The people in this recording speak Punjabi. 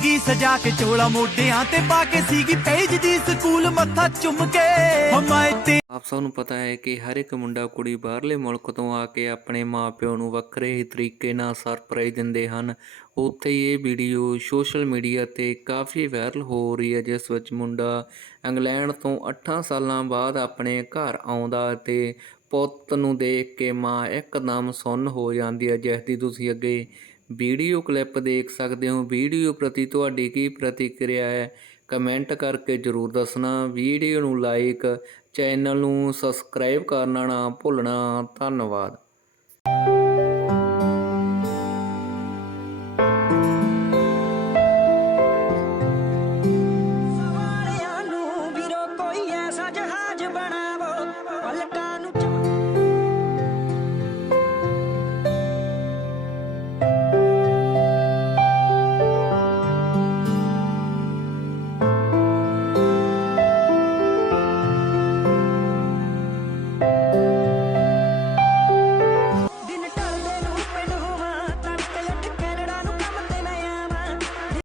ਸੀਗੀ ਸਜਾ ਕੇ ਚੋਲਾ ਮੋਢਿਆਂ ਤੇ ਪਾ ਕੇ ਸੀਗੀ ਪੇਜ ਦੀ ਸਕੂਲ ਮੱਥਾ ਚੁੰਮ ਕੇ। ਹਮਾਇ ਤੇ ਆਪ ਸਭ ਨੂੰ ਪਤਾ ਹੈ ਕਿ ਹਰ ਇੱਕ ਮੁੰਡਾ ਕੁੜੀ ਬਾਹਰਲੇ ਮੁਲਕ ਤੋਂ ਆ ਕੇ ਆਪਣੇ ਮਾਪਿਆਂ ਨੂੰ ਵੱਖਰੇ ਹੀ ਤਰੀਕੇ ਨਾਲ ਸਰਪ੍ਰਾਈਜ਼ ਦਿੰਦੇ ਹਨ। ਉੱਥੇ ਇਹ ਵੀਡੀਓ ਸੋਸ਼ਲ ਮੀਡੀਆ ਤੇ ਕਾਫੀ ਵਾਇਰਲ ਹੋ ਰਹੀ ਹੈ, ਜਿਸ ਵਿੱਚ ਮੁੰਡਾ ਇੰਗਲੈਂਡ ਤੋਂ 8 ਸਾਲਾਂ ਬਾਅਦ ਆਪਣੇ ਘਰ ਆਉਂਦਾ ਤੇ ਪੁੱਤ ਨੂੰ ਦੇਖ ਕੇ ਮਾਂ ਇੱਕਦਮ ਸੁੰਨ ਹੋ ਜਾਂਦੀ ਹੈ, ਜਿਸ ਦੀ ਤੁਸੀਂ ਅੱਗੇ ਵੀਡੀਓ ਕਲਿੱਪ ਦੇਖ ਸਕਦੇ ਹੋ। ਵੀਡੀਓ ਪ੍ਰਤੀ ਤੁਹਾਡੀ ਕੀ ਪ੍ਰਤੀਕਿਰਿਆ ਹੈ? ਕਮੈਂਟ ਕਰਕੇ ਜ਼ਰੂਰ ਦੱਸਣਾ। ਵੀਡੀਓ ਨੂੰ ਲਾਈਕ, ਚੈਨਲ ਨੂੰ ਸਬਸਕ੍ਰਾਈਬ ਕਰਨਾ ਨਾ ਭੁੱਲਣਾ। ਧੰਨਵਾਦ।